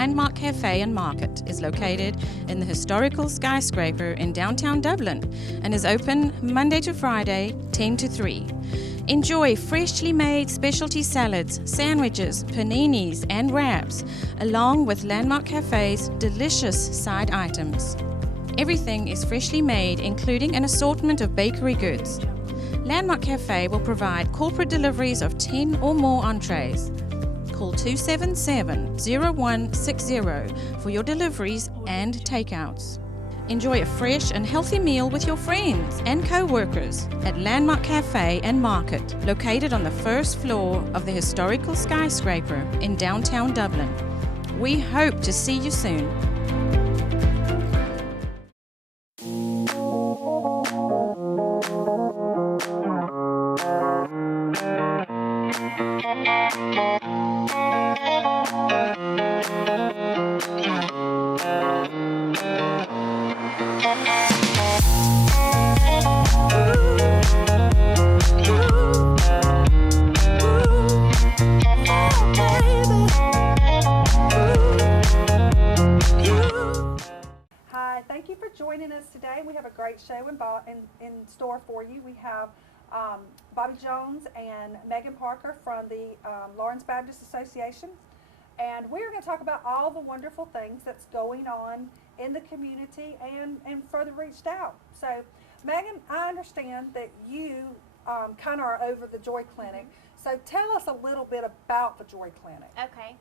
Landmark Cafe and Market is located in the historical skyscraper in downtown Dublin and is open Monday to Friday, 10 to 3. Enjoy freshly made specialty salads, sandwiches, paninis, and wraps, along with Landmark Cafe's delicious side items. Everything is freshly made, including an assortment of bakery goods. Landmark Cafe will provide corporate deliveries of 10 or more entrees. Call 277-0160 for your deliveries and takeouts. Enjoy a fresh and healthy meal with your friends and co-workers at Landmark Cafe and Market, located on the first floor of the historical skyscraper in downtown Dublin. We hope to see you soon. Thank you for joining us today. We have a great show in store for you. We have Bobbie Jones and Megan Parker from the Lawrence Baptist Association, and we're going to talk about all the wonderful things that's going on in the community and further reached out. So, Megan, I understand that you kind of are over the Joy Clinic. So tell us a little bit about the Joy Clinic. Okay.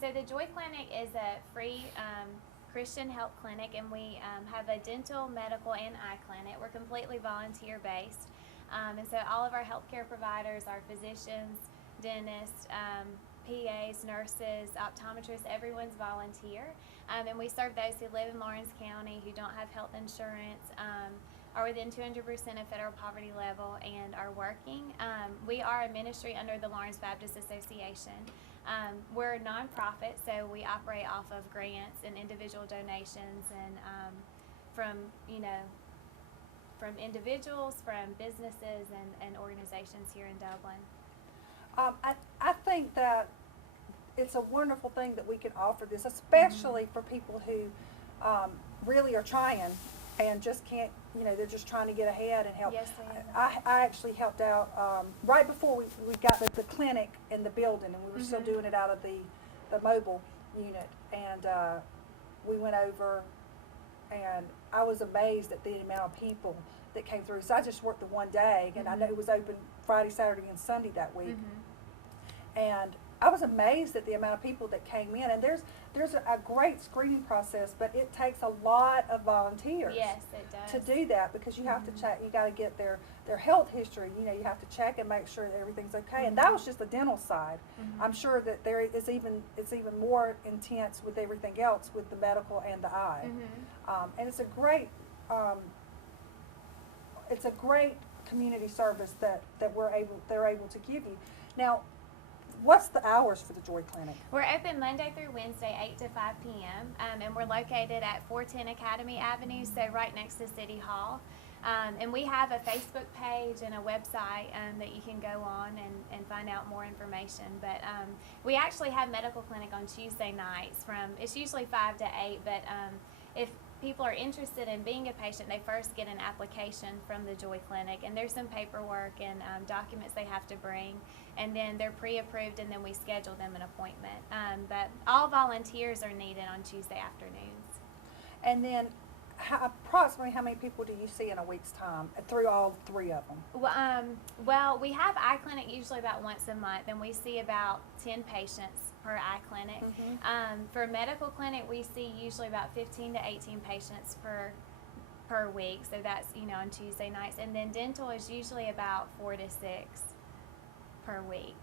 So the Joy Clinic is a free Christian health clinic, and we have a dental, medical, and eye clinic. We're completely volunteer based, and so all of our healthcare providers, our physicians, dentists, PAs, nurses, optometrists, everyone's volunteer, and we serve those who live in Lawrence County, who don't have health insurance, are within 200% of federal poverty level, and are working. We are a ministry under the Lawrence Baptist Association. We're a nonprofit, so we operate off of grants and individual donations, and from individuals, from businesses, and organizations here in Dublin. I think that it's a wonderful thing that we can offer this, especially for people who really are trying and just can't, they're just trying to get ahead and help. Yes, ma'am. I actually helped out right before we got the clinic in the building, and we were still doing it out of the mobile unit, and we went over, and I was amazed at the amount of people that came through. So I just worked the one day, and I know it was open Friday, Saturday, and Sunday that week, and I was amazed at the amount of people that came in. And there's a great screening process, but it takes a lot of volunteers. Yes, it does. To do that, because you have to check, you got to get their health history, you have to check and make sure that everything's okay. And that was just the dental side. I'm sure that it's even more intense with everything else, with the medical and the eye. And it's a great community service that they're able to give you. Now, what's the hours for the Joy Clinic? We're open Monday through Wednesday, 8 to 5 p.m., and we're located at 410 Academy Avenue, so right next to City Hall. And we have a Facebook page and a website that you can go on and find out more information. But we actually have medical clinic on Tuesday nights it's usually 5 to 8, but if people are interested in being a patient, they first get an application from the Joy Clinic, and there's some paperwork and documents they have to bring, and then they're pre-approved, and then we schedule them an appointment. But all volunteers are needed on Tuesday afternoons. And then approximately how many people do you see in a week's time through all three of them? Well, we have eye clinic usually about once a month, and we see about 10 patients per eye clinic. For medical clinic, we see usually about 15 to 18 patients per week, so that's on Tuesday nights. And then dental is usually about 4 to 6 per week.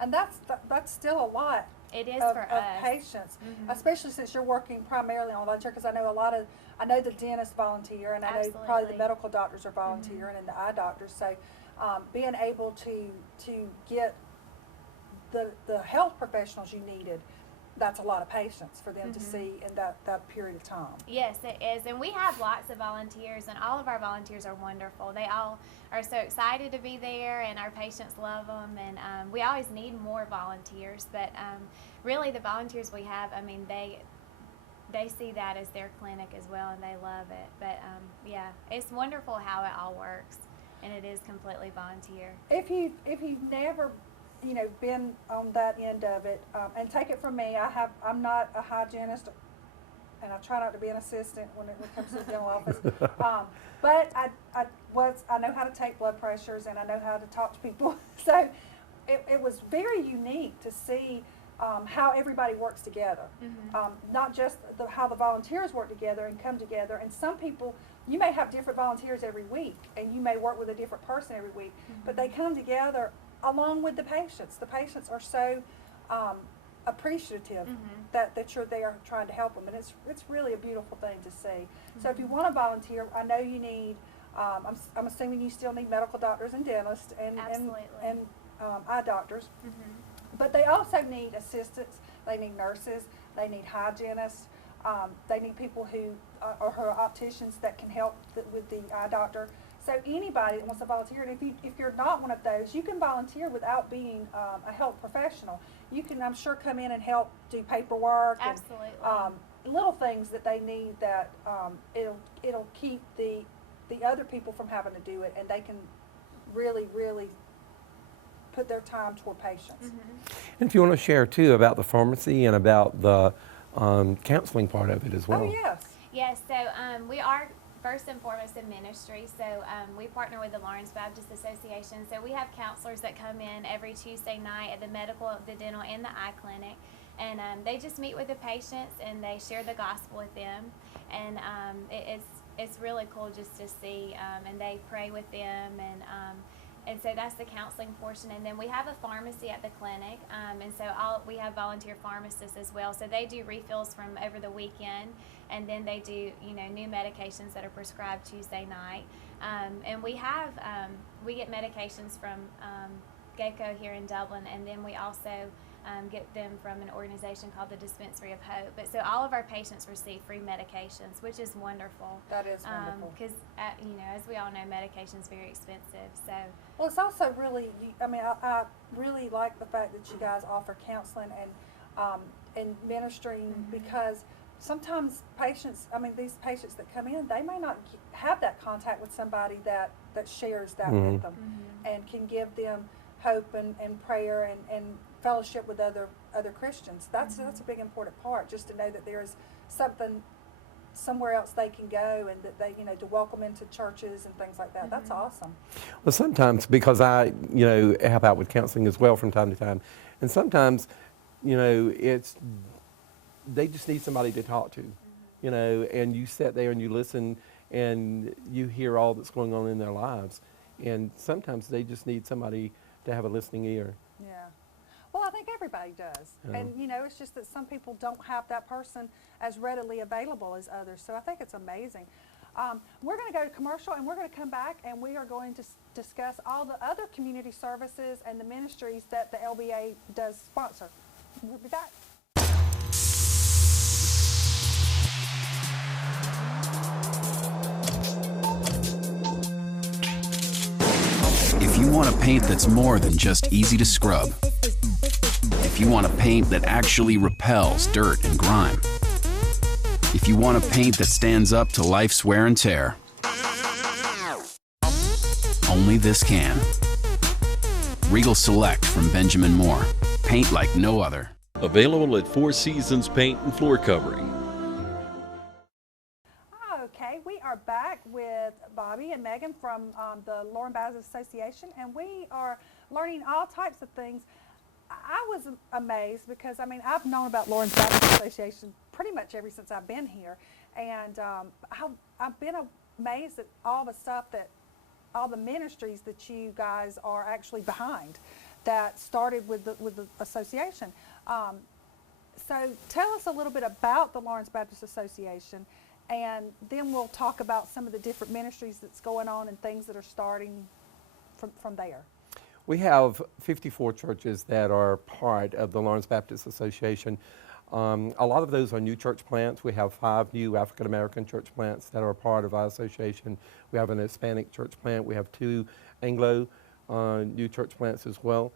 And that's still a lot. It is of for us. Patients, especially since you're working primarily on volunteer. Because I know the dentists volunteer, and I know probably the medical doctors are volunteering, and the eye doctors. So, being able to get the health professionals you needed that's a lot of patience for them to see in that period of time. Yes, it is. And we have lots of volunteers, and all of our volunteers are wonderful. They all are so excited to be there, and our patients love them. And we always need more volunteers. But really, the volunteers we have, I mean, they see that as their clinic as well, and they love it. But yeah, it's wonderful how it all works, and it is completely volunteer. If you've never, been on that end of it, and take it from me, I'm not a hygienist, and I try not to be an assistant when it comes to the dental office. But I know how to take blood pressures, and I know how to talk to people. So it was very unique to see how everybody works together. Not just how the volunteers work together and come together. And some people, you may have different volunteers every week, and you may work with a different person every week, but they come together along with the patients. The patients are so appreciative that you're there trying to help them, and it's really a beautiful thing to see. So if you want to volunteer, I know you need, I'm assuming you still need medical doctors and dentists and eye doctors. But they also need assistants, they need nurses, they need hygienists, they need people who are opticians that can help with the eye doctor. So anybody that wants to volunteer, and if you're not one of those, you can volunteer without being a health professional. You can, I'm sure, come in and help do paperwork. Absolutely. And little things that they need that it'll keep the other people from having to do it, and they can really, really put their time toward patients. And if you want to share too about the pharmacy and about the counseling part of it as well. Oh, yes. Yes, so we are first and foremost in ministry. So we partner with the Lawrence Baptist Association. So we have counselors that come in every Tuesday night at the medical, the dental, and the eye clinic. And they just meet with the patients and they share the gospel with them. And it's really cool just to see, and they pray with them, and so that's the counseling portion. And then we have a pharmacy at the clinic, and so we have volunteer pharmacists as well. So they do refills from over the weekend, and then they do new medications that are prescribed Tuesday night. And we get medications from GECO here in Dublin, and then we also get them from an organization called the Dispensary of Hope. But so all of our patients receive free medications, which is wonderful. That is wonderful. Because as we all know, medication is very expensive. So well, it's also really, I really like the fact that you guys offer counseling and ministering, because sometimes patients, these patients that come in, they may not have that contact with somebody that shares that with them and can give them hope and prayer and fellowship with other Christians. That's a big important part, just to know that there is something somewhere else they can go, and that they to welcome into churches and things like that. That's awesome. Well, sometimes, because I help out with counseling as well from time to time, and sometimes it's they just need somebody to talk to, and you sit there and you listen and you hear all that's going on in their lives, and sometimes they just need somebody to have a listening ear. Yeah. Well, I think everybody does. Yeah. And, it's just that some people don't have that person as readily available as others. So I think it's amazing. We're going to go to commercial, and we're going to come back, and we are going to discuss all the other community services and the ministries that the LBA does sponsor. We'll be back. If you want a paint that's more than just easy to scrub, if you want a paint that actually repels dirt and grime, if you want a paint that stands up to life's wear and tear, only this can. Regal Select from Benjamin Moore. Paint like no other. Available at Four Seasons Paint and Floor Covering. Okay, we are back with Bobbie and Megan from the Lawrence Baptist Association, and we are learning all types of things. I was amazed because, I've known about Lawrence Baptist Association pretty much ever since I've been here, and I've been amazed at all the ministries that you guys are actually behind that started with the association. So tell us a little bit about the Lawrence Baptist Association, and then we'll talk about some of the different ministries that's going on and things that are starting from there. We have 54 churches that are part of the Lawrence Baptist Association. A lot of those are new church plants. We have 5 new African American church plants that are part of our association. We have an Hispanic church plant. We have 2 Anglo new church plants as well.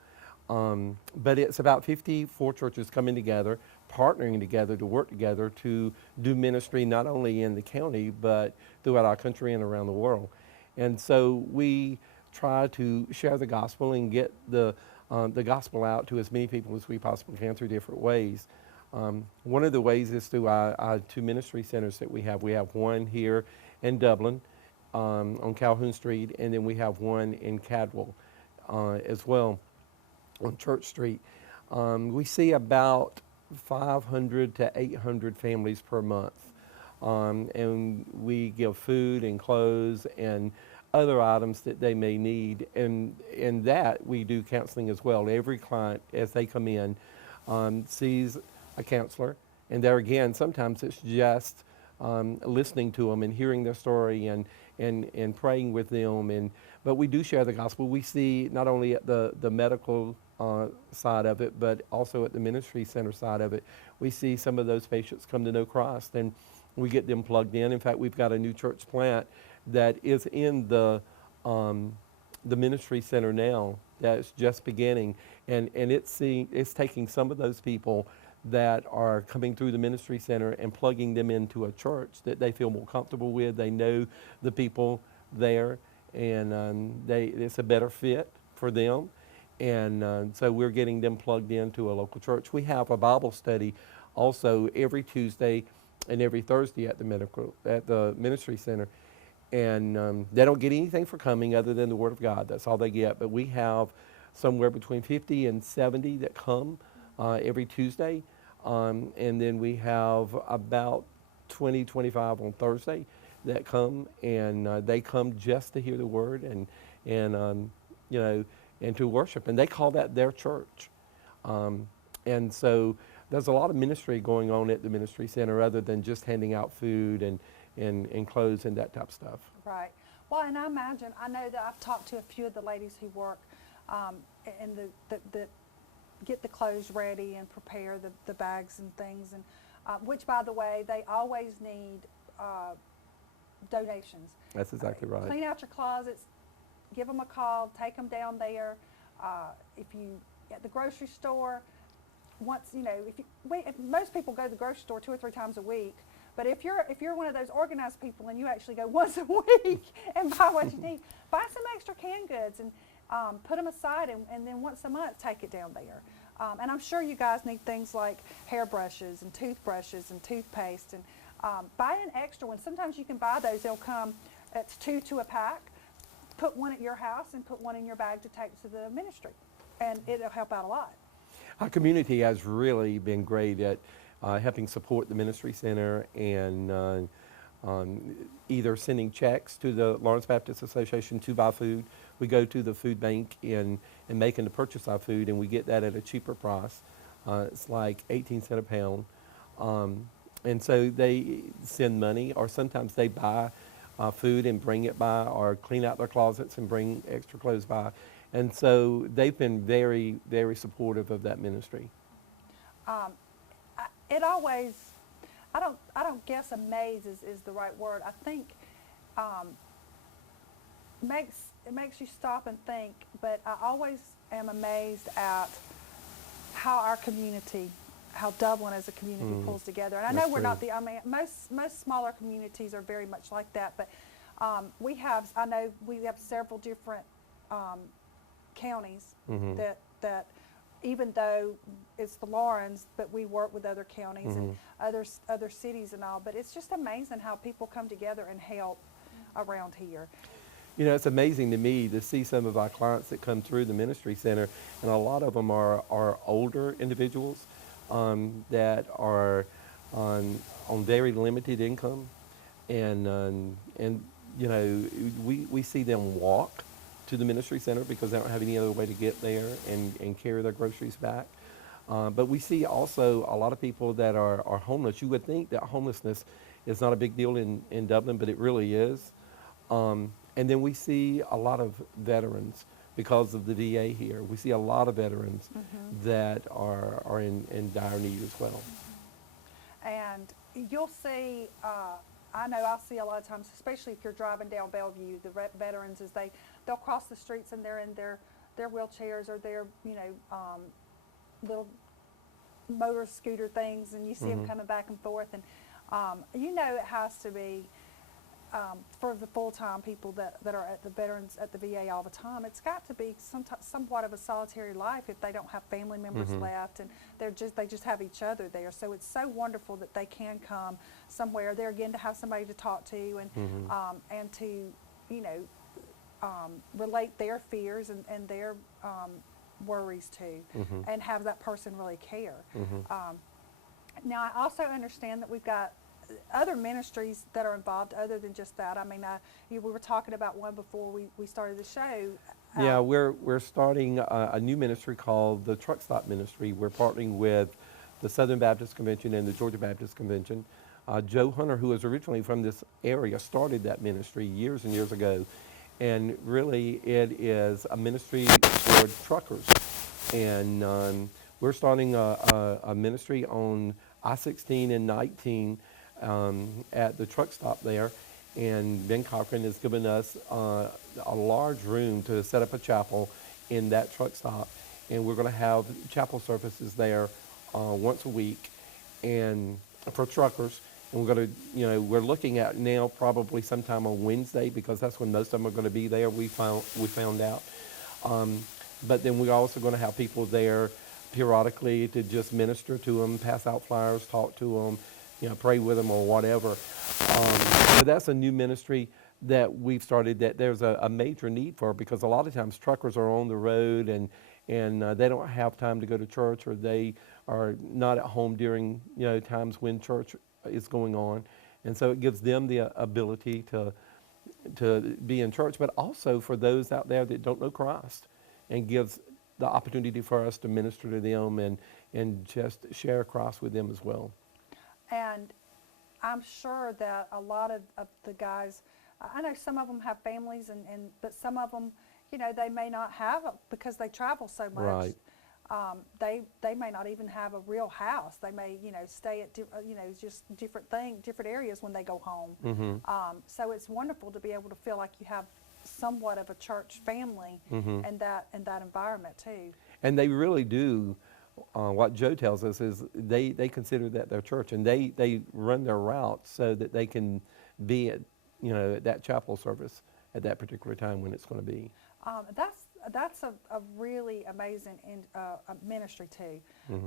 But it's about 54 churches coming together, partnering together to work together to do ministry not only in the county, but throughout our country and around the world. And so we try to share the gospel and get the gospel out to as many people as we possibly can through different ways. One of the ways is through our 2 ministry centers that we have. We have one here in Dublin on Calhoun Street, and then we have one in Cadwell as well on Church Street. We see about 500 to 800 families per month, and we give food and clothes and other items that they may need, and in that we do counseling as well. Every client, as they come in, sees a counselor, and there again, sometimes it's just listening to them and hearing their story and praying with them. But we do share the gospel. We see not only at the medical side of it, but also at the ministry center side of it. We see some of those patients come to know Christ, and we get them plugged in. In fact, we've got a new church plant that is in the ministry center now that's just beginning, and it's taking some of those people that are coming through the ministry center and plugging them into a church that they feel more comfortable with. They know the people there, and it's a better fit for them. And so we're getting them plugged into a local church. We have a Bible study also every Tuesday and every Thursday at the ministry center. And they don't get anything for coming other than the Word of God. That's all they get. But we have somewhere between 50 and 70 that come every Tuesday. And then we have about 20, 25 on Thursday that come. And they come just to hear the Word and to worship. And they call that their church. And so there's a lot of ministry going on at the ministry center other than just handing out food and clothes and that type of stuff. Right. Well, and I know that I've talked to a few of the ladies who work and the get the clothes ready and prepare the bags and things, and which, by the way, they always need donations. That's exactly right. Clean out your closets, give them a call, take them down there. If you at the grocery store, once most people go to the grocery store 2 or 3 times a week. But if you're one of those organized people and you actually go once a week and buy what you need, buy some extra canned goods and put them aside, and then once a month take it down there. And I'm sure you guys need things like hairbrushes and toothbrushes and toothpaste, and buy an extra one. Sometimes you can buy those. They'll come, it's 2 to a pack. Put one at your house and put one in your bag to take to the ministry, and it'll help out a lot. Our community has really been great at helping support the ministry center and either sending checks to the Lawrence Baptist Association to buy food. We go to the food bank and making to purchase our food, and we get that at a cheaper price. It's like 18 cents a pound. And so they send money, or sometimes they buy food and bring it by, or clean out their closets and bring extra clothes by. And so they've been very, very supportive of that ministry. It always, I don't guess amaze is the right word. I think it makes you stop and think, but I always am amazed at how our community, how Dublin as a community pulls together. And I know we're not most smaller communities are very much like that, but we have several different counties that even though it's the Laurens, but we work with other counties and other cities and all. But it's just amazing how people come together and help around here. You know, it's amazing to me to see some of our clients that come through the ministry center, and a lot of them are older individuals that are on very limited income, and you know, we see them walk to the ministry center because they don't have any other way to get there and carry their groceries back. But we see also a lot of people that are homeless. You would think that homelessness is not a big deal in Dublin, but it really is. And then we see a lot of veterans because of the VA here. We see a lot of veterans that are in dire need as well. you'll see, I know I'll see a lot of times, especially if you're driving down Bellevue, the veterans, they'll cross the streets and they're in their wheelchairs or their, little motor scooter things, and you see them coming back and forth. And, it has to be, for the full-time people that are at the veterans at the VA all the time, it's got to be somewhat of a solitary life if they don't have family members left, and they just have each other there. So it's so wonderful that they can come somewhere there again to have somebody to talk to and to relate their fears and their worries to, and have that person really care. Now I also understand that we've got other ministries that are involved other than just that. I mean, we were talking about one before we started the show. Yeah, we're starting a new ministry called the Truck Stop Ministry. We're partnering with the Southern Baptist Convention and the Georgia Baptist Convention. Joe Hunter, who is originally from this area, started that ministry years and years ago. And really, it is a ministry for truckers. And we're starting a ministry on I-16 and 19 at the truck stop there. And Ben Cochran has given us a large room to set up a chapel in that truck stop. And we're going to have chapel services there once a week, and for truckers. And we're going to, we're looking at now probably sometime on Wednesday, because that's when most of them are going to be there. We found out. But then we're also going to have people there periodically to just minister to them, pass out flyers, talk to them, pray with them or whatever. So that's a new ministry that we've started that there's a major need for, because a lot of times truckers are on the road and they don't have time to go to church, or they are not at home during times when church is going on, and so it gives them the ability to be in church, but also for those out there that don't know Christ, and gives the opportunity for us to minister to them and just share Christ with them as well. And I'm sure that a lot of the guys, I know some of them have families, but some of them, they may not have because they travel so much. Right. They may not even have a real house. They may, stay at, just different areas when they go home. So it's wonderful to be able to feel like you have somewhat of a church family in that environment too. And they really do. What Joe tells us is they consider that their church, and they run their routes so that they can be at at that chapel service at that particular time when it's going to be. That's a really amazing ministry too.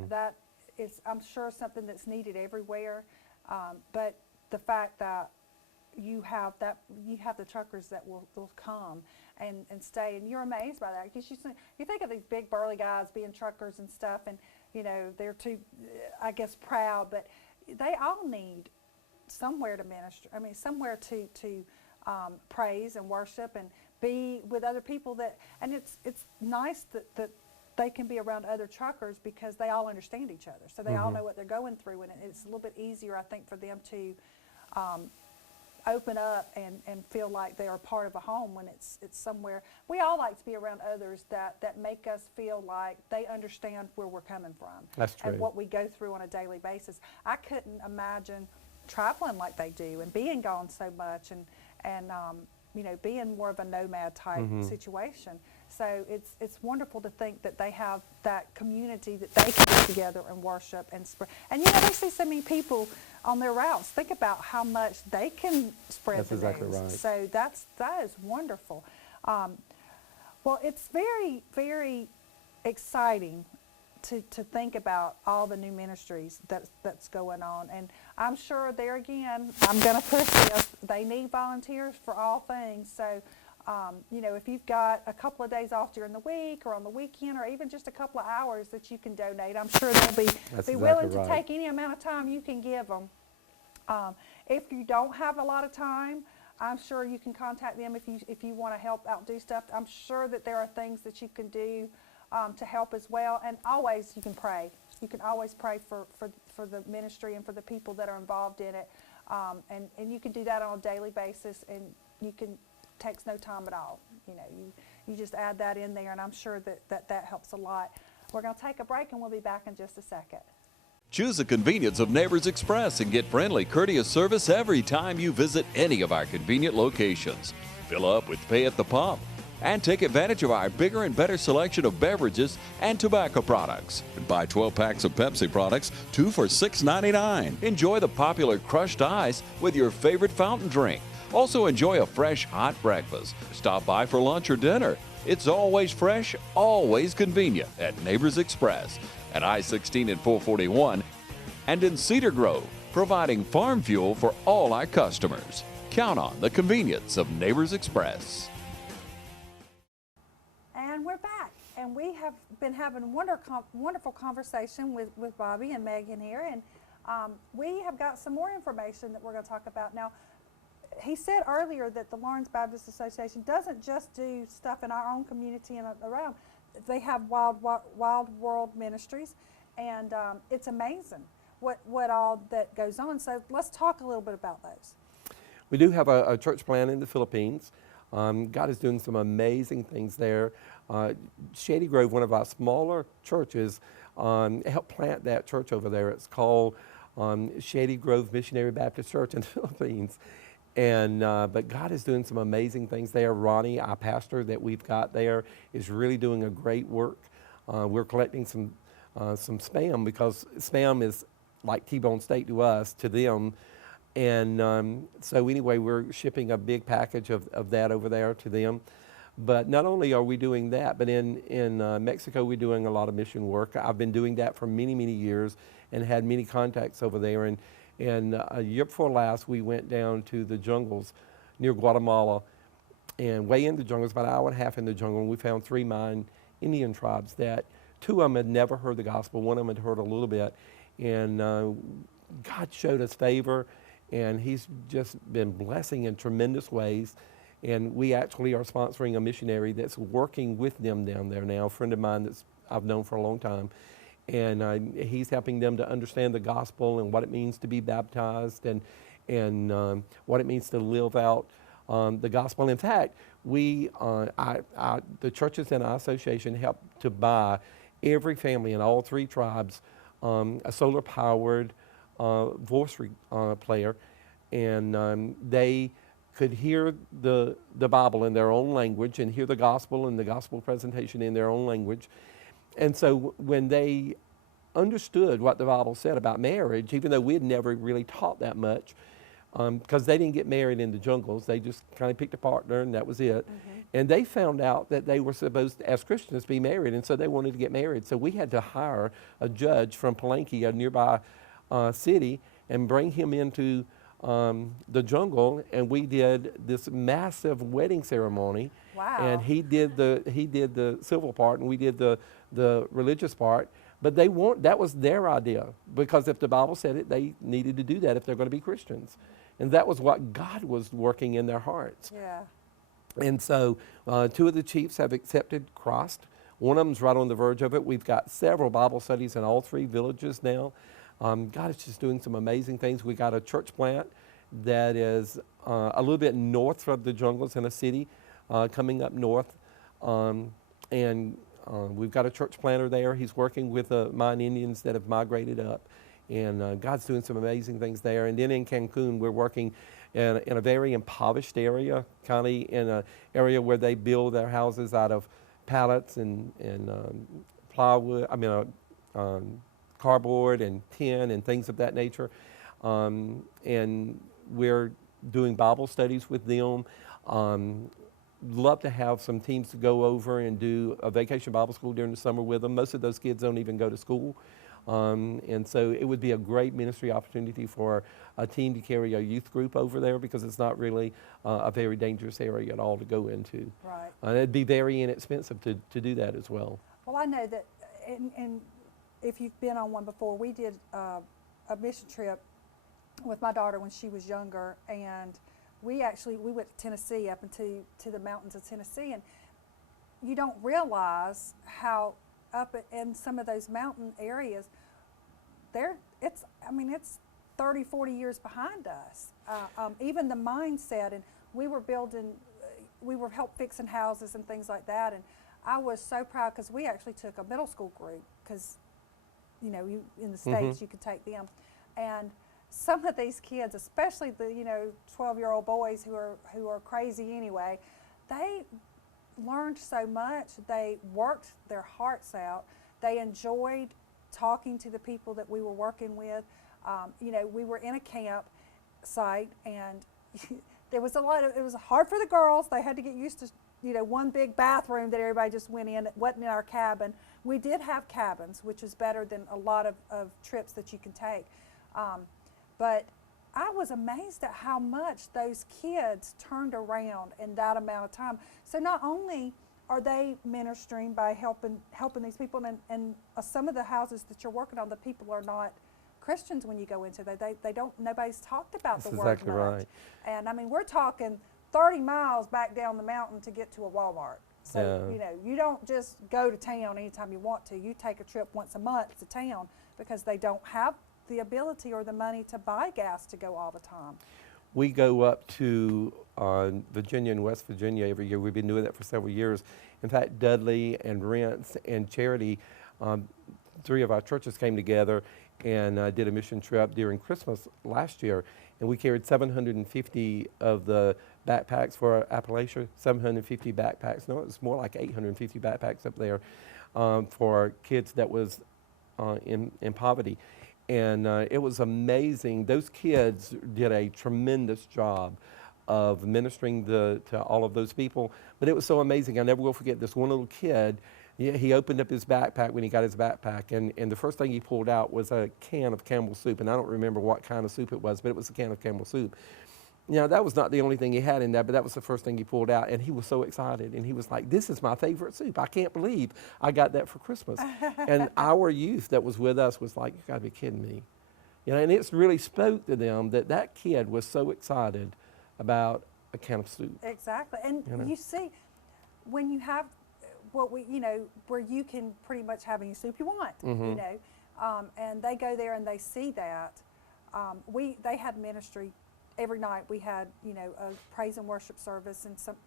That is, I'm sure, something that's needed everywhere. But the fact that you have the truckers that will come and stay, and you're amazed by that, because you think of these big burly guys being truckers and stuff, and they're too, I guess, proud, but they all need somewhere to minister. I mean, somewhere to praise and worship and be with other people and it's nice that they can be around other truckers, because they all understand each other, so they all know what they're going through, and it's a little bit easier, I think, for them to open up and feel like they are part of a home when it's somewhere. We all like to be around others that make us feel like they understand where we're coming from. That's true. And what we go through on a daily basis. I couldn't imagine traveling like they do and being gone so much and being more of a nomad type situation. So it's wonderful to think that they have that community that they can get together and worship and spread. And they see so many people on their routes. Think about how much they can spread the news. That's exactly right. So that is wonderful. Well, it's very, very exciting to think about all the new ministries that's going on. And I'm sure there again, I'm going to push this, they need volunteers for all things. So, if you've got a couple of days off during the week or on the weekend, or even just a couple of hours that you can donate, I'm sure they'll be willing to take any amount of time you can give them. If you don't have a lot of time, I'm sure you can contact them if you want to help out do stuff. I'm sure that there are things that you can do to help as well. And always you can pray. You can always pray for the ministry and for the people that are involved in it. And you can do that on a daily basis, and takes no time at all. You just add that in there, and I'm sure that helps a lot. We're going to take a break, and we'll be back in just a second. Choose the convenience of Neighbors Express and get friendly, courteous service every time you visit any of our convenient locations. Fill up with pay at the pump and take advantage of our bigger and better selection of beverages and tobacco products. And buy 12 packs of Pepsi products, 2 for $6.99. Enjoy the popular crushed ice with your favorite fountain drink. Also enjoy a fresh, hot breakfast. Stop by for lunch or dinner. It's always fresh, always convenient at Neighbors Express at I-16 and 441 and in Cedar Grove, providing farm fuel for all our customers. Count on the convenience of Neighbors Express. And we're back, and we have been having wonderful conversation with Bobbie and Megan here, and we have got some more information that we're going to talk about. Now, he said earlier that the Lawrence Baptist Association doesn't just do stuff in our own community and around. They have Wild World Ministries, and it's amazing what all that goes on. So let's talk a little bit about those. We do have a church plant in the Philippines. God is doing some amazing things there. Shady Grove, one of our smaller churches, helped plant that church over there. It's called Shady Grove Missionary Baptist Church in the Philippines. And but God is doing some amazing things there. Ronnie, our pastor that we've got there, is really doing a great work. We're collecting some spam, because spam is like T-bone steak to us, to them. And so anyway, we're shipping a big package of that over there to them. But not only are we doing that, but in Mexico, we're doing a lot of mission work. I've been doing that for many, many years and had many contacts over there. And a year before last, we went down to the jungles near Guatemala, and way in the jungles, about an hour and a half in the jungle, and we found 3 Mayan Indian tribes that 2 of them had never heard the gospel, 1 of them had heard a little bit, and God showed us favor, and He's just been blessing in tremendous ways. And we actually are sponsoring a missionary that's working with them down there now, a friend of mine that I've known for a long time. And he's helping them to understand the gospel and what it means to be baptized, and what it means to live out the gospel. In fact, the churches in our association help to buy every family in all 3 tribes a solar-powered voice player, and they could hear the Bible in their own language and hear the gospel and the gospel presentation in their own language. And so when they understood what the Bible said about marriage, even though we had never really taught that much, because they didn't get married in the jungles, they just kind of picked a partner and that was it. Mm-hmm. And they found out that they were supposed to, as Christians, be married, and so they wanted to get married. So we had to hire a judge from Palenque, a nearby city, and bring him into the jungle, and we did this massive wedding ceremony. Wow. And he did the civil part, and we did the religious part. But that was their idea, because if the Bible said it, they needed to do that if they're going to be Christians. And that was what God was working in their hearts. Yeah. And so 2 of the chiefs have accepted Christ. One of them's right on the verge of it. We've got several Bible studies in all 3 villages now. God is just doing some amazing things. We got a church plant that is a little bit north of the jungles in a city, coming up north. And we've got a church planter there. He's working with the Mayan Indians that have migrated up. And God's doing some amazing things there. And then in Cancun, we're working in a very impoverished area, kind of in an area where they build their houses out of pallets and plywood, cardboard and tin and things of that nature. And we're doing Bible studies with them. Love to have some teams to go over and do a vacation Bible school during the summer with them. Most of those kids don't even go to school. And so it would be a great ministry opportunity for a team to carry a youth group over there, because it's not really a very dangerous area at all to go into. Right. It'd be very inexpensive to do that as well. Well, I know that, and if you've been on one before, we did a mission trip with my daughter when she was younger, and we went to Tennessee, up into the mountains of Tennessee, and you don't realize how up in some of those mountain areas, it's 30, 40 years behind us. Even the mindset, and we were help fixing houses and things like that, and I was so proud, because we actually took a middle school group, because in the States, you could take them. And some of these kids, especially the 12-year-old boys who are crazy anyway, they learned so much. They worked their hearts out. They enjoyed talking to the people that we were working with. We were in a camp site, and there was it was hard for the girls. They had to get used to one big bathroom that everybody just went in. It wasn't in our cabin. We did have cabins, which is better than a lot of trips that you can take. But I was amazed at how much those kids turned around in that amount of time. So not only are they ministering by helping these people, and some of the houses that you're working on, the people are not Christians when you go into they don't, nobody's talked about That's the word exactly much. right. And I mean, we're talking 30 miles back down the mountain to get to a Walmart. So, you don't just go to town anytime you want to. You take a trip once a month to town because they don't have the ability or the money to buy gas to go all the time. We go up to Virginia and West Virginia every year. We've been doing that for several years. In fact, Dudley and Rents and Charity, 3 of our churches came together and did a mission trip during Christmas last year. And we carried 750 of the backpacks for Appalachia, 750 backpacks. No, it was more like 850 backpacks up there for kids that was in poverty. And it was amazing. Those kids did a tremendous job of ministering to all of those people. But it was so amazing. I never will forget this one little kid. He opened up his backpack when he got his backpack, and the first thing he pulled out was a can of Campbell's soup. And I don't remember what kind of soup it was, but it was a can of Campbell's soup. That was not the only thing he had in there, but that was the first thing he pulled out, and he was so excited. And he was like, "This is my favorite soup. I can't believe I got that for Christmas." And our youth that was with us was like, "You gotta be kidding me." And it's really spoke to them that kid was so excited about a can of soup. Exactly. And you see, when you have where you can pretty much have any soup you want, and they go there and they see that. They had ministry every night. We had, a praise and worship service, and some,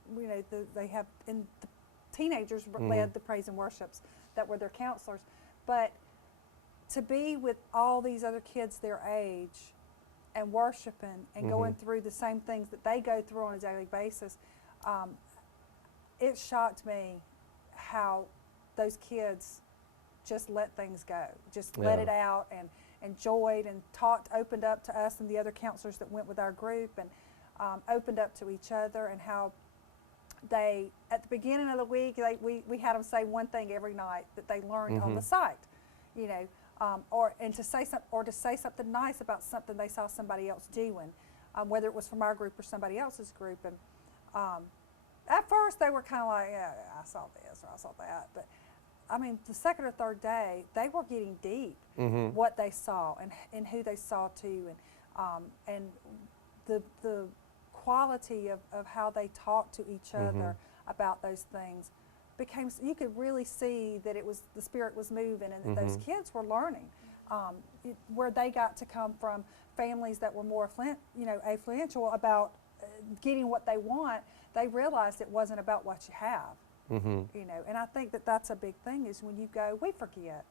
they have, and the teenagers led the praise and worships that were their counselors. But to be with all these other kids their age and worshiping and going through the same things that they go through on a daily basis, it shocked me how those kids just let things go, just let it out, and enjoyed and opened up to us and the other counselors that went with our group, and opened up to each other, and how they, at the beginning of the week, we had them say one thing every night that they learned on the site, or to say something nice about something they saw somebody else doing, whether it was from our group or somebody else's group. And at first they were kind of like, "Yeah, I saw this or I saw that," but I mean, the second or third day, they were getting deep what they saw and who they saw too, and the quality of how they talked to each other about those things became. You could really see that the Spirit was moving, and that those kids were learning, where they got to come from families that were more affluential about getting what they want. They realized it wasn't about what you have. And I think that's a big thing, is when you go, we forget.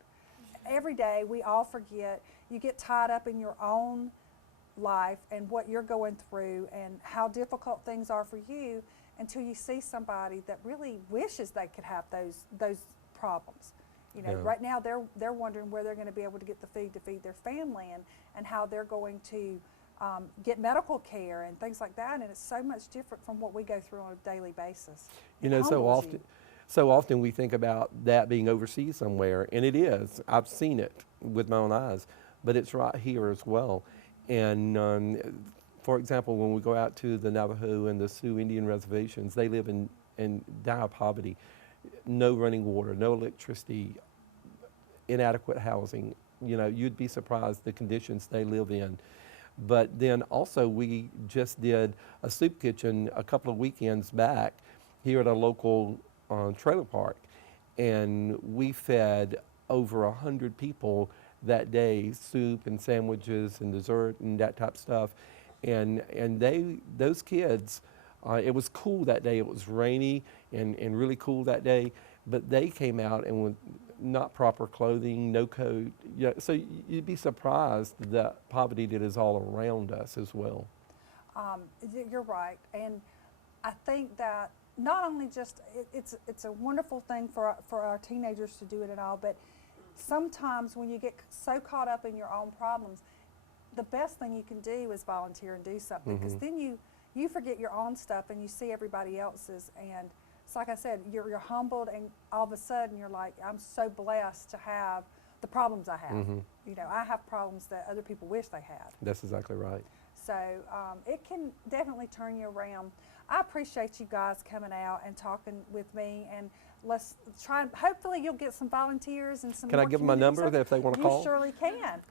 Every day we all forget. You get tied up in your own life and what you're going through and how difficult things are for you, until you see somebody that really wishes they could have those problems. Right now they're wondering where they're going to be able to get the food to feed their family, and how they're going to get medical care and things like that, and it's so much different from what we go through on a daily basis. So often we think about that being overseas somewhere, and it is. I've seen it with my own eyes, but it's right here as well. And for example, when we go out to the Navajo and the Sioux Indian reservations, they live in dire poverty, no running water, no electricity, inadequate housing. You'd be surprised the conditions they live in. But then also we just did a soup kitchen a couple of weekends back here at a local trailer park, and we fed over 100 people that day, soup and sandwiches and dessert and that type of stuff. And those kids, it was cool that day. It was rainy and really cool that day, but they came out, and not proper clothing, no coat. Yeah, so you'd be surprised that poverty that is all around us as well. You're right, and I think that not only just it's a wonderful thing for our teenagers to do it and all, but sometimes when you get so caught up in your own problems, the best thing you can do is volunteer and do something, because then you forget your own stuff and you see everybody else's, and it's like I said, you're humbled, and all of a sudden you're like, I'm so blessed to have the problems I have. You know, I have problems that other people wish they had. That's exactly right. So it can definitely turn you around. I appreciate you guys coming out and talking with me, and let's try. Hopefully, you'll get some volunteers and some. Can I give them my number if they want to call? You surely can.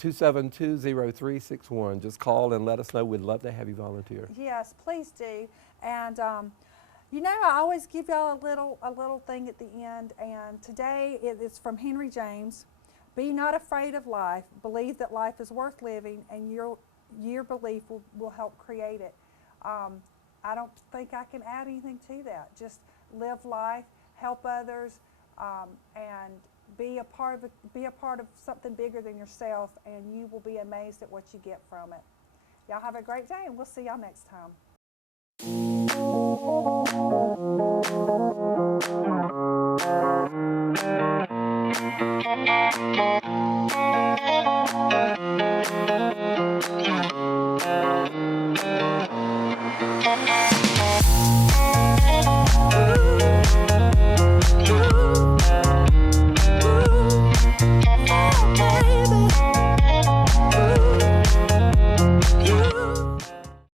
272-0361. Just call and let us know. We'd love to have you volunteer. Yes, please do. And you know, I always give y'all a little thing at the end. And today it's from Henry James. Be not afraid of life. Believe that life is worth living, and your belief will help create it. I don't think I can add anything to that. Just live life, help others, and be a part of something bigger than yourself, and you will be amazed at what you get from it. Y'all have a great day, and we'll see y'all next time.